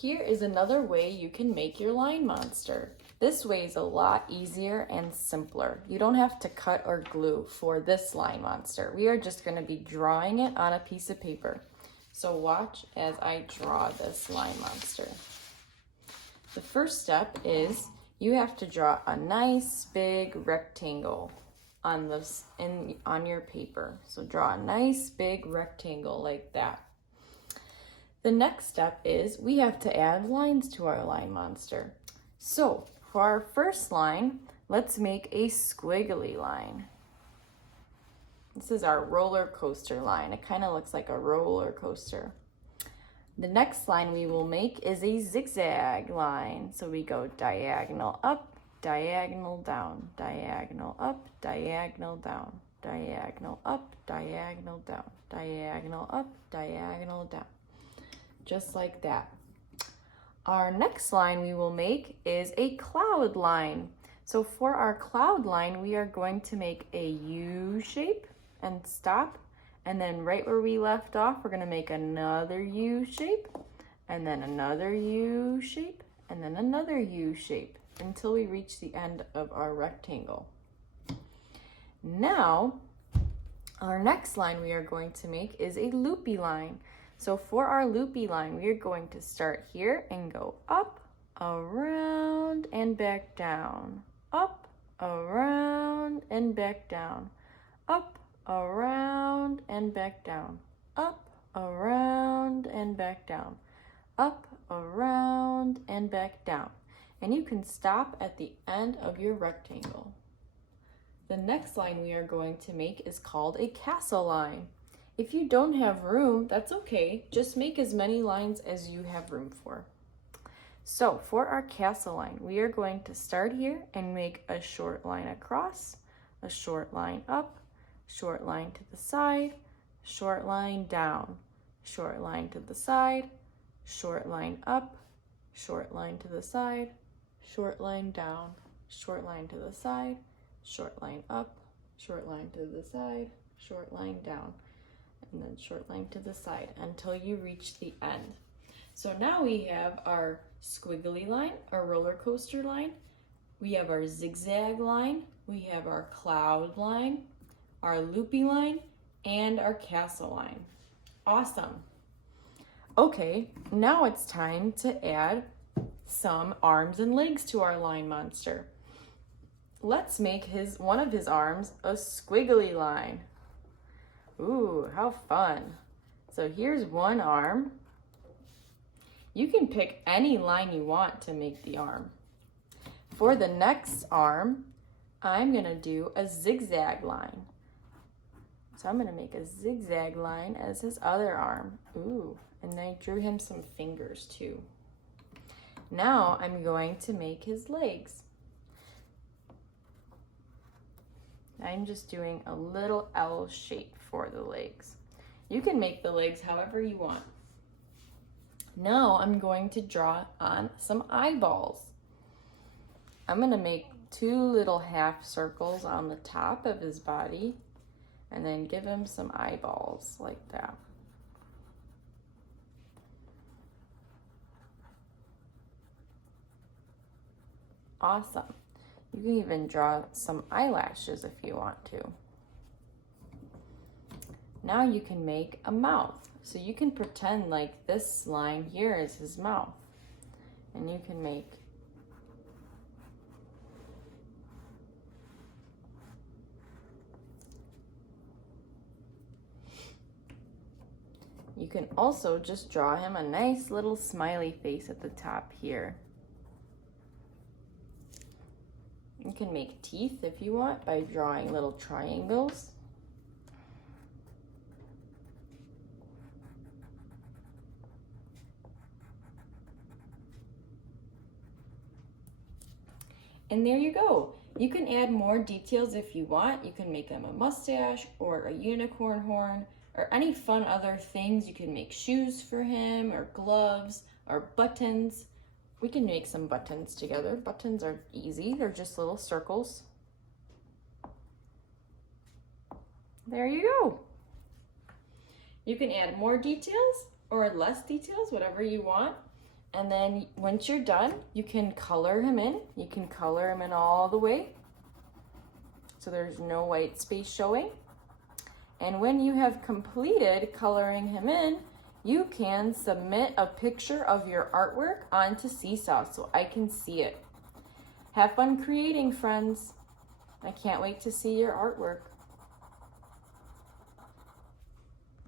Here is another way you can make your line monster. This way is a lot easier and simpler. You don't have to cut or glue for this line monster. We are just going to be drawing it on a piece of paper. So watch as I draw this line monster. The first step is you have to draw a nice big rectangle on your paper. So draw a nice big rectangle like that. The next step is we have to add lines to our line monster. So for our first line, let's make a squiggly line. This is our roller coaster line. It kind of looks like a roller coaster. The next line we will make is a zigzag line. So we go diagonal up, diagonal down, diagonal up, diagonal down, diagonal up, diagonal down, diagonal up, diagonal down. Just like that. Our next line we will make is a cloud line. So for our cloud line, we are going to make a U shape and stop. And then right where we left off, we're going to make another U shape, and then another U shape, and then another U shape until we reach the end of our rectangle. Now, our next line we are going to make is a loopy line. So for our loopy line, we are going to start here and go up, around, and back down. Up, around, and back down. Up, around, and back down. Up, around, and back down. Up, around, and back down. And you can stop at the end of your rectangle. The next line we are going to make is called a castle line. If you don't have room, that's okay. Just make as many lines as you have room for. So for our castle line, we are going to start here and make a short line across, a short line up, short line to the side, short line down, short line to the side, short line up, short line to the side, short line down, short line to the side, short line up, short line to the side, short line down, and then short line to the side until you reach the end. So now we have our squiggly line, our roller coaster line, we have our zigzag line, we have our cloud line, our loopy line, and our castle line. Awesome. Okay, now it's time to add some arms and legs to our line monster. Let's make one of his arms a squiggly line. Ooh, how fun. So here's one arm. You can pick any line you want to make the arm. For the next arm, I'm gonna do a zigzag line. So I'm gonna make a zigzag line as his other arm. Ooh, and I drew him some fingers too. Now I'm going to make his legs. I'm just doing a little L shape for the legs. You can make the legs however you want. Now I'm going to draw on some eyeballs. I'm gonna make two little half circles on the top of his body and then give him some eyeballs like that. Awesome. You can even draw some eyelashes if you want to. Now you can make a mouth. So you can pretend like this line here is his mouth. And you can make You can also just draw him a nice little smiley face at the top here. You can make teeth if you want by drawing little triangles. And there you go. You can add more details if you want. You can make him a mustache or a unicorn horn or any fun other things. You can make shoes for him or gloves or buttons. We can make some buttons together. Buttons are easy. They're just little circles. There you go. You can add more details or less details, whatever you want. And then once you're done, you can color him in. You can color him in all the way, so there's no white space showing. And when you have completed coloring him in, you can submit a picture of your artwork onto Seesaw so I can see it. Have fun creating, friends. I can't wait to see your artwork.